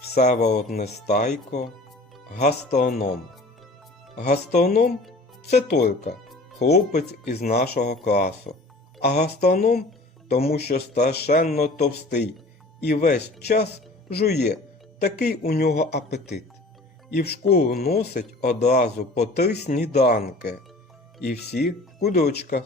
Всеволод Нестайко, гастроном. Гастроном це Тойка, хлопець із нашого класу. А гастроном тому що страшенно товстий і весь час жує, такий у нього апетит. І в школу носить одразу по три сніданки, і всі в кульочках,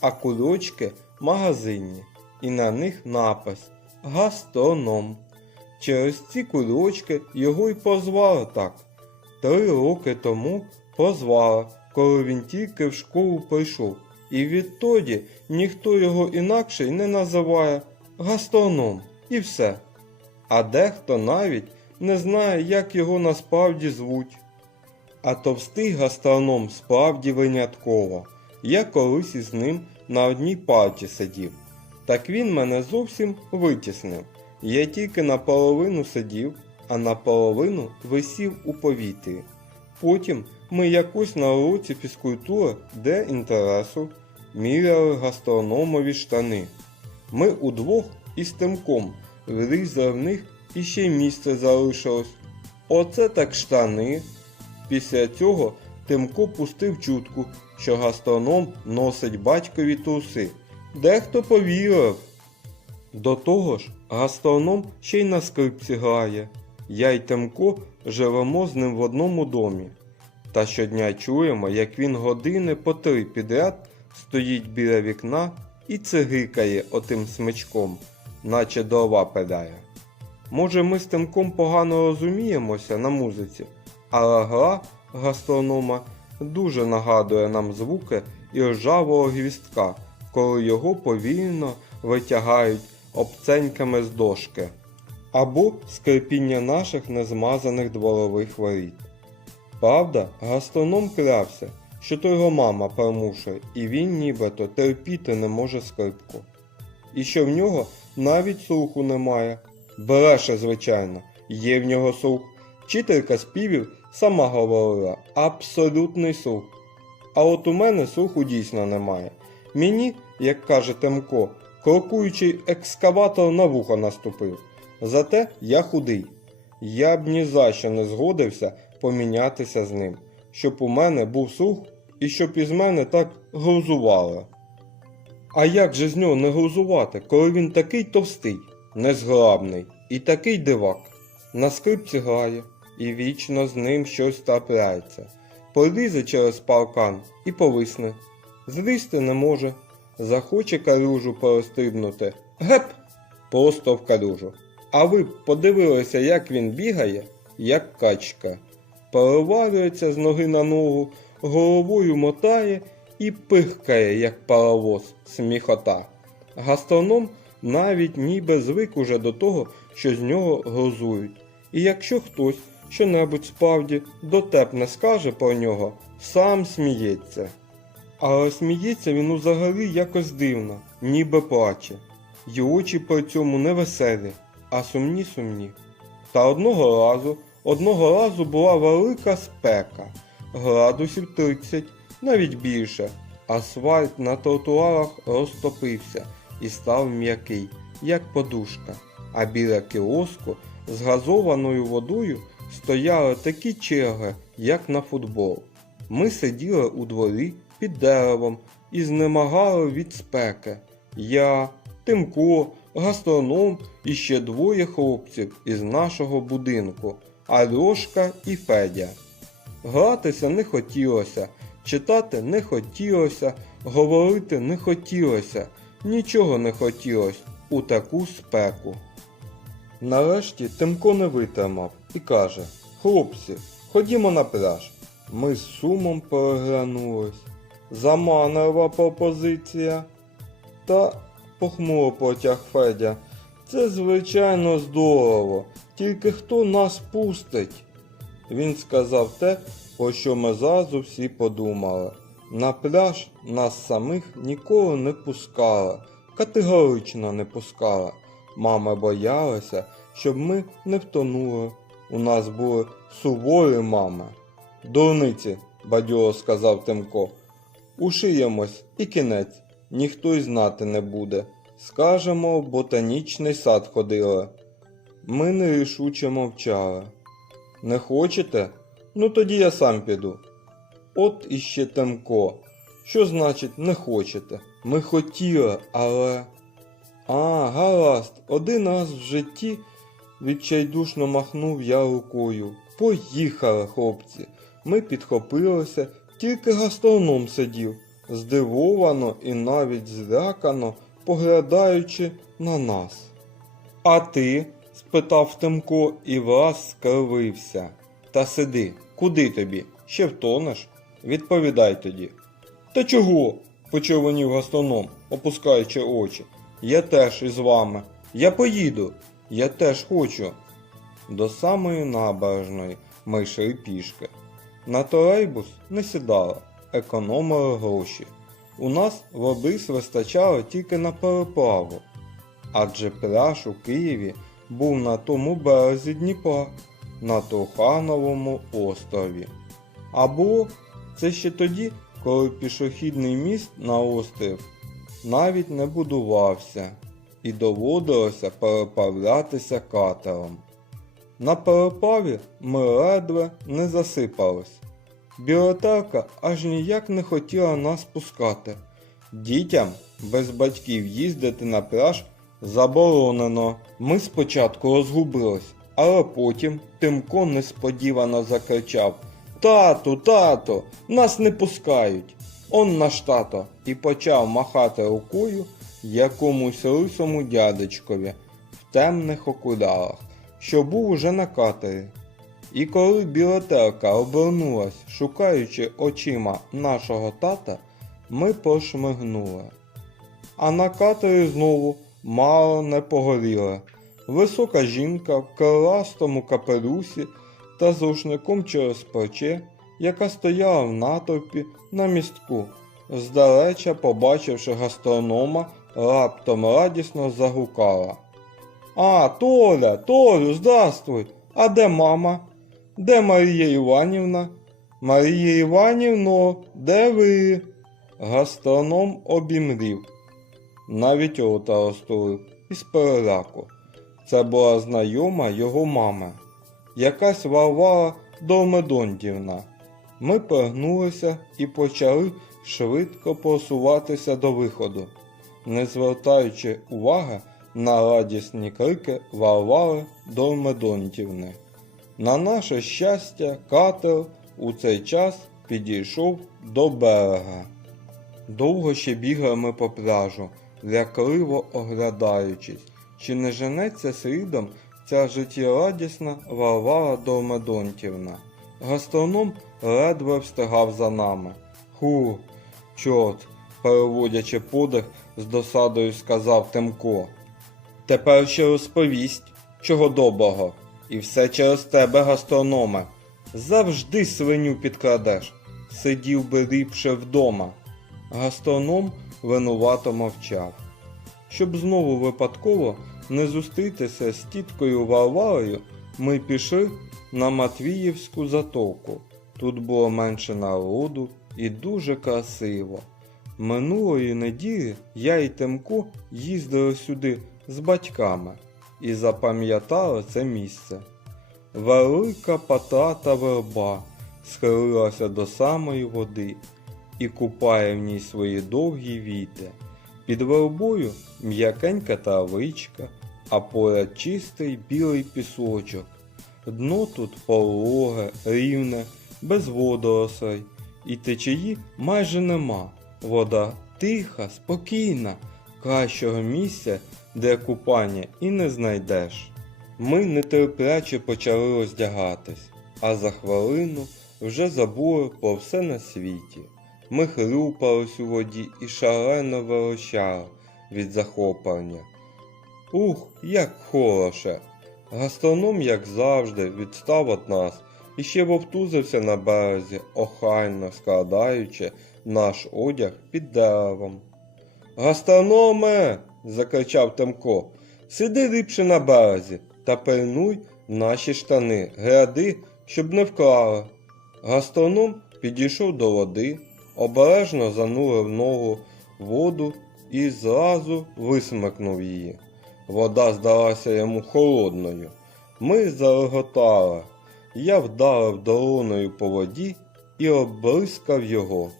а кульочки магазинні, і на них напис Гастроном. Через ці кульочки його й позвали так. Три роки тому позвали, коли він тільки в школу прийшов, і відтоді ніхто його інакше й не називає гастроном, і все. А дехто навіть не знає, як його насправді звуть. А товстий гастроном справді винятково. Я колись із ним на одній парті сидів. Так він мене зовсім витіснив. Я тільки наполовину сидів, а наполовину висів у повітрі. Потім ми якось на уроці фізкультури, де інтересу, міряли гастрономові штани. Ми удвох із тимком влізли в них і ще місце залишилось. Оце так штани. Після цього Тимко пустив чутку, що гастроном носить батькові труси. Дехто повірив. До того ж, гастроном ще й на скрипці грає. Я й Тимко живемо з ним в одному домі. Та щодня чуємо, як він години по три підряд стоїть біля вікна і цигикає отим смичком, наче дрова педає. Може, ми з Тимком погано розуміємося на музиці, але гра гастронома дуже нагадує нам звуки і ржавого гвістка, коли його повільно витягають обценьками з дошки, або скрипіння наших незмазаних дворових воріт. Правда, гастроном клявся, що то його мама примушує, і він нібито терпіти не може скрипку. І що в нього навіть слуху немає. Бреше, звичайно, є в нього слух. Вчителька співів сама говорила абсолютний слух. А от у мене слуху дійсно немає. Мені, як каже Темко, крокуючий екскаватор на вухо наступив. Зате я худий. Я б ні за що не згодився помінятися з ним, щоб у мене був слух і щоб із мене так глузували. А як же з нього не глузувати, коли він такий товстий, незграбний і такий дивак? На скрипці грає, і вічно з ним щось трапляється. Полізе через паркан і повисне. Злізти не може. Захоче калюжу перестрибнути. Геп! Просто в калюжу. А ви б подивилися, як він бігає, як качка. Перевалюється з ноги на ногу, головою мотає і пихкає, як паровоз, сміхота. Гастроном навіть ніби звик уже до того, що з нього глузують. І якщо хтось що-небудь справді дотепне скаже про нього, сам сміється. Але сміється він взагалі якось дивно, ніби плаче. І очі при цьому не веселі, а сумні сумні. Та одного разу, одного разу була велика спека, градусів 30, навіть більше. Асфальт на тротуарах розтопився і став м'який, як подушка, а біля кіоску з газованою водою стояли такі черги, як на футбол. Ми сиділи у дворі під деревом і знемагали від спеки. Я, Тимко, гастроном і ще двоє хлопців із нашого будинку Альошка і Федя. Гратися не хотілося, читати не хотілося, говорити не хотілося, нічого не хотілося у таку спеку. Нарешті Тимко не витримав і каже: Хлопці, ходімо на пляж. Ми з сумом переглянулись. Заманлива пропозиція. Та похмуро потяг Федя. Це звичайно здорово, тільки хто нас пустить? Він сказав те, про що ми зразу всі подумали. На пляж нас самих ніколи не пускали, категорично не пускали. Мама боялася, щоб ми не втонули. У нас були суворі мами. Дурниці, бадьоро сказав Тимко. Ушиємось і кінець, ніхто й знати не буде. Скажемо, ботанічний сад ходили. Ми нерішуче мовчали. Не хочете? Ну тоді я сам піду. От іще Темко. Що значить не хочете? Ми хотіли, але. А, гаразд, один раз в житті відчайдушно махнув я рукою. Поїхали, хлопці. Ми підхопилися, тільки гастроном сидів, здивовано і навіть злякано, поглядаючи на нас. А ти? спитав Тимко і враз скривився. Та сиди, куди тобі? Ще втонеш? Відповідай тоді. Та чого? почервонів гастроном, опускаючи очі. Я теж із вами. Я поїду. Я теж хочу. До самої набережної ми йшли пішки. На тролейбус не сідали, економили гроші. У нас води вистачало тільки на переправу, адже пляж у Києві був на тому березі Дніпра, на Трухановому острові. А було це ще тоді, коли пішохідний міст на острів навіть не будувався і доводилося переправлятися катером. На переправі ми ледве не засипались. Білотерка аж ніяк не хотіла нас пускати. Дітям без батьків їздити на пляж заборонено. Ми спочатку розгубились, але потім Тимко несподівано закричав Тату, тату, нас не пускають. Он наш тато і почав махати рукою якомусь лисому дядечкові в темних окулярах, що був уже на катері. І коли білотерка обернулась, шукаючи очима нашого тата, ми пошмигнули. А на катері знову мало не погоріли. Висока жінка в криластому капелюсі та з рушником через плече, яка стояла в натовпі на містку. Здалеча, побачивши гастронома, раптом радісно загукала. А, Толя, Толю, здравствуй! А де мама? Де Марія Іванівна? Марія Іванівно, де ви? Гастроном обімрів. Навіть рота розтулив із переляку. Це була знайома його мама, якась Варвара Довмедонтівна. Ми пригнулися і почали швидко просуватися до виходу, не звертаючи уваги на радісні крики Варвари Довмедонтівни. На наше щастя, катер у цей час підійшов до берега. Довго ще бігали ми по пляжу, лякливо оглядаючись, чи не женеться слідом ця життєрадісна Варвара Довмедонтівна. Гастроном ледве встигав за нами. Ху, чорт, переводячи подих, з досадою сказав Тимко. Тепер ще розповість, чого доброго. І все через тебе, гастрономе. Завжди свиню підкрадеш. Сидів би ліпше вдома. Гастроном винувато мовчав. Щоб знову випадково не зустрітися з тіткою Варварою, ми пішли на Матвіївську затоку. Тут було менше народу і дуже красиво. Минулої неділі я і Тимко їздили сюди з батьками і запам'ятали це місце. Велика патрата верба схилилася до самої води і купає в ній свої довгі віти. Під вербою м'якенька травичка, а поряд чистий білий пісочок. Дно тут пологе, рівне, без водорослей, і течії майже нема. Вода тиха, спокійна, кращого місця для купання і не знайдеш. Ми нетерпляче почали роздягатись, а за хвилину вже забули про все на світі. Ми хлюпались у воді і шалено вирощали від захоплення. Ух, як хороше! Гастроном, як завжди, відстав від нас і ще вовтузився на березі, охайно складаючи наш одяг під деревом. Гастрономе. закричав Тимко. Сиди ліпше на березі та пильнуй наші штани, гряди, щоб не вкрали. Гастроном підійшов до води, обережно занурив ногу в воду і зразу висмикнув її. Вода здалася йому холодною. Ми зареготали. Я вдарив долоною по воді і обблискав його.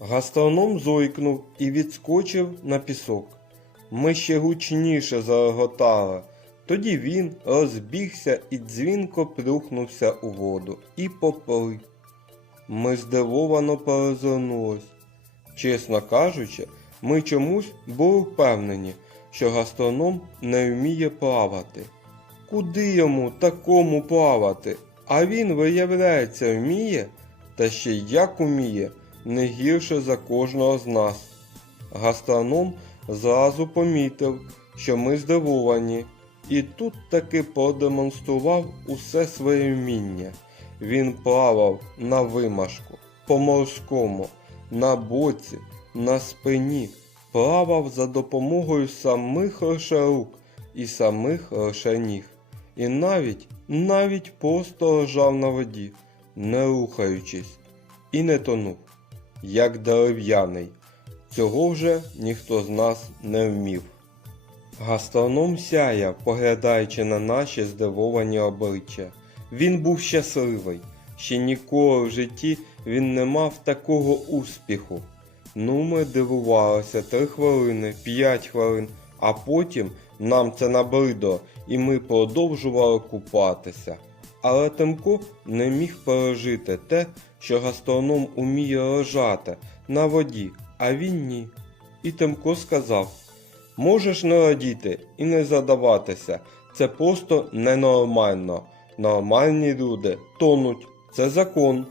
Гастроном зойкнув і відскочив на пісок. Ми ще гучніше зареготали. Тоді він розбігся і дзвінко плюхнувся у воду і поплив. Ми здивовано перезирнулись. Чесно кажучи, ми чомусь були впевнені, що гастроном не вміє плавати. Куди йому такому плавати? А він, виявляється, вміє, та ще як уміє, не гірше за кожного з нас. Гастроном зразу помітив, що ми здивовані, і тут таки продемонстрував усе своє вміння. Він плавав на вимашку, по морському, на боці, на спині, плавав за допомогою самих рук і самих ніг. І навіть, навіть просто лежав на воді, не рухаючись, і не тонув, як дерев'яний. Цього вже ніхто з нас не вмів. Гастроном сяяв, поглядаючи на наші здивовані обличчя. Він був щасливий. Ще ніколи в житті він не мав такого успіху. Ну, ми дивувалися три хвилини, п'ять хвилин, а потім нам це набридло, і ми продовжували купатися. Але Тимко не міг пережити те, що гастроном уміє лежати на воді, а він ні. І Тимко сказав: Можеш не радіти і не задаватися, це просто ненормально. Нормальні люди тонуть, це закон.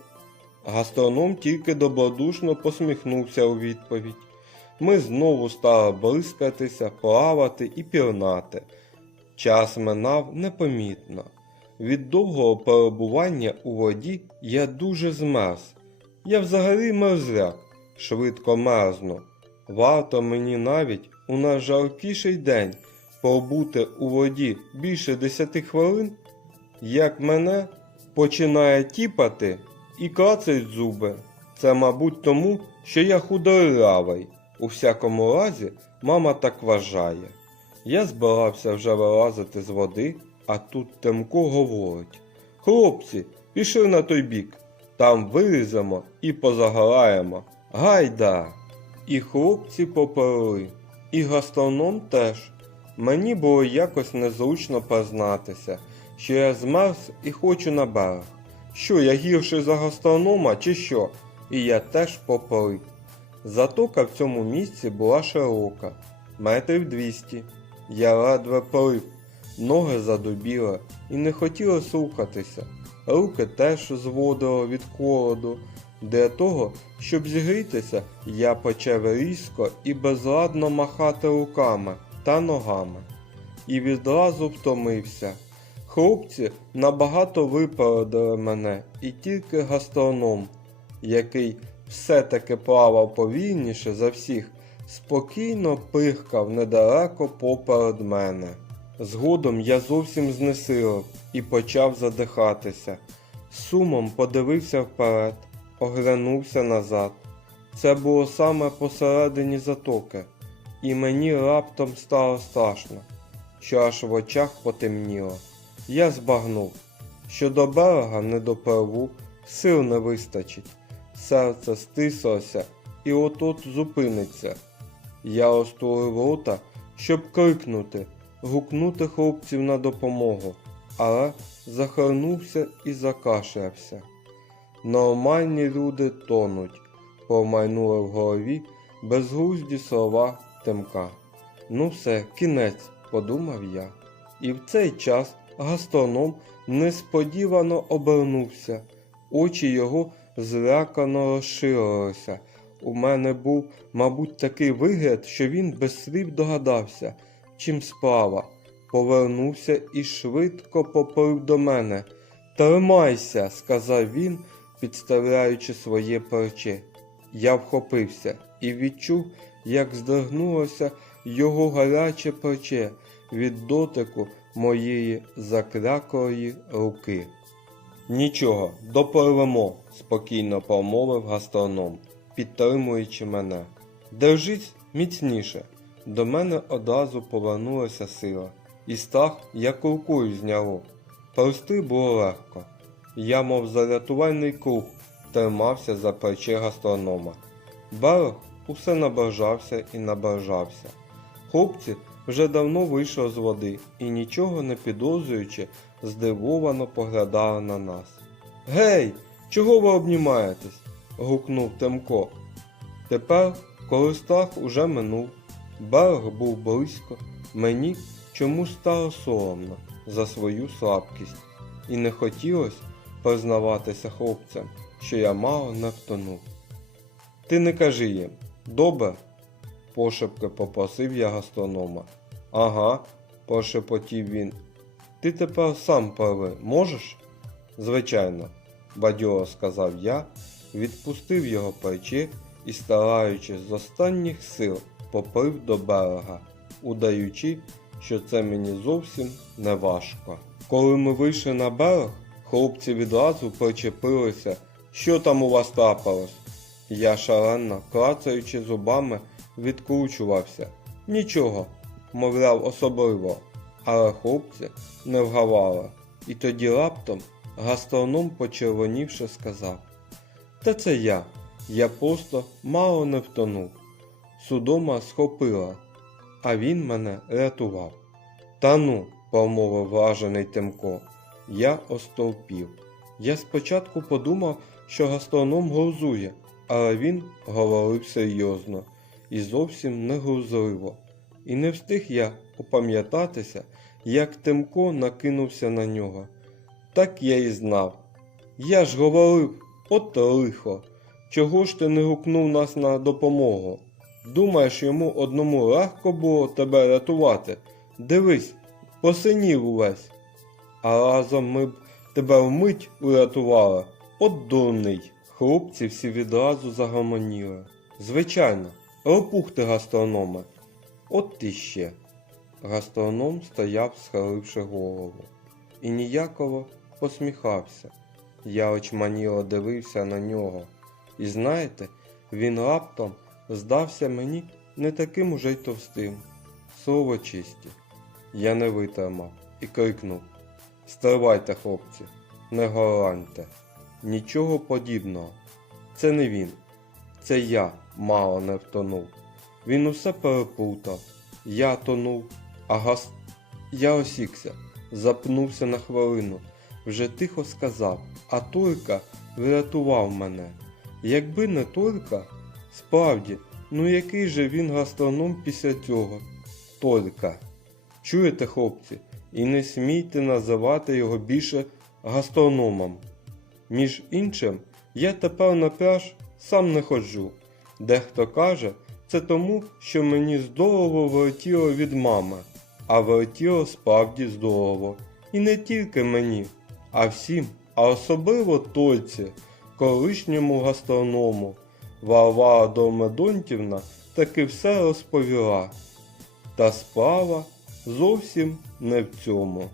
Гастроном тільки добродушно посміхнувся у відповідь. Ми знову стали блискатися, плавати і пірнати. Час минав непомітно. Від довгого перебування у воді я дуже змерз. Я взагалі мерзляк, швидко мерзну. Варто мені навіть у найжаркіший день побути у воді більше 10 хвилин, як мене починає тіпати і клацають зуби. Це, мабуть, тому, що я худорлявий. У всякому разі, мама так вважає. Я збирався вже вилазити з води, а тут Тимко говорить: Хлопці, пішли на той бік, там виліземо і позагораємо. Гайда! І хлопці поперли, і гастроном теж. Мені було якось незручно признатися, що я змерз і хочу на берег. Що, я гірший за гастронома чи що? І я теж поплив. Затока в цьому місці була широка, метрів двісті. Я ледве плив, ноги задубіли і не хотіли слухатися. Руки теж зводило від холоду. Для того, щоб зігрітися, я почав різко і безладно махати руками та ногами. І відразу втомився. Хлопці набагато випередили мене, і тільки гастроном, який все-таки плавав повільніше за всіх, спокійно пихкав недалеко поперед мене. Згодом я зовсім знесилив і почав задихатися. Сумом подивився вперед, оглянувся назад. Це було саме посередині затоки, і мені раптом стало страшно, що аж в очах потемніло. Я збагнув, що до берега не допливу, сил не вистачить. Серце стислося і от-от зупиниться. Я розтулив рота, щоб крикнути, гукнути хлопців на допомогу, але захарнувся і закашлявся. Нормальні люди тонуть, промайнули в голові безглузді слова Тимка. Ну все, кінець, подумав я. І в цей час гастроном несподівано обернувся. Очі його злякано розширилися. У мене був, мабуть, такий вигляд, що він без слів догадався, чим справа. Повернувся і швидко поплив до мене. Тримайся, сказав він, підставляючи своє плече. Я вхопився і відчув, як здригнулося його гаряче плече від дотику моєї закляклої руки. Нічого, допливемо, спокійно промовив гастроном, підтримуючи мене. Держись міцніше. До мене одразу повернулася сила. і страх як рукою зняло. Прости було легко. Я, мов за рятувальний круг, тримався за плече гастронома. Берег усе набажався і набажався. Хлопці вже давно вийшли з води і, нічого не підозрюючи, здивовано поглядали на нас. Гей, чого ви обнімаєтесь? гукнув Темко. Тепер, коли страх уже минув, берег був близько, мені чомусь стало соромно за свою слабкість, і не хотілося признаватися хлопцям, що я мало не втонув. Ти не кажи їм, добре? пошепки попросив я гастронома. Ага, прошепотів він. Ти тепер сам пливи, можеш? Звичайно, бадьоро сказав я, відпустив його плече і, стараючись з останніх сил, поплив до берега, удаючи, що це мені зовсім не важко. Коли ми вийшли на берег, хлопці відразу причепилися, що там у вас трапилось. Я шалено, клацаючи зубами, відкручувався. Нічого, мовляв, особливо. Але хлопці не вгавали. І тоді раптом гастроном, почервонівши, сказав: Та це я. Я просто мало не втонув. Судома схопила, а він мене рятував. Та ну, промовив вражений Тимко. Я остовпів. Я спочатку подумав, що гастроном глузує, але він говорив серйозно і зовсім не глузливо. І не встиг я опам'ятатися, як Тимко накинувся на нього. Так я і знав. Я ж говорив, от лихо. Чого ж ти не гукнув нас на допомогу? Думаєш, йому одному легко було тебе рятувати? Дивись, посинів увесь. А разом ми б тебе вмить урятували. От дурний. Хлопці всі відразу загомоніли. Звичайно, лопух ти гастрономе. От ти ще. Гастроном стояв, схиливши голову, і ніяково посміхався. Я очманіло дивився на нього. І знаєте, він раптом здався мені не таким уже й товстим. Слово чисті. Я не витримав і крикнув Стривайте, хлопці, не гораньте. Нічого подібного. Це не він. Це я мало не втонув. Він усе переплутав. Я тонув, а гас. Я осікся, запнувся на хвилину, вже тихо сказав, а Тойка врятував мене. Якби не Тойка, справді, ну який же він гастроном після цього? Тойка. Чуєте, хлопці, і не смійте називати його більше гастрономом. Між іншим, я тепер на пляж сам не ходжу. Дехто каже, це тому, що мені здорово вертіло від мами, а вертіло справді здорово. І не тільки мені, а всім, а особливо тойці, колишньому гастроному. Варвара Домедонтівна таки все розповіла. Та справа зовсім не в цьому.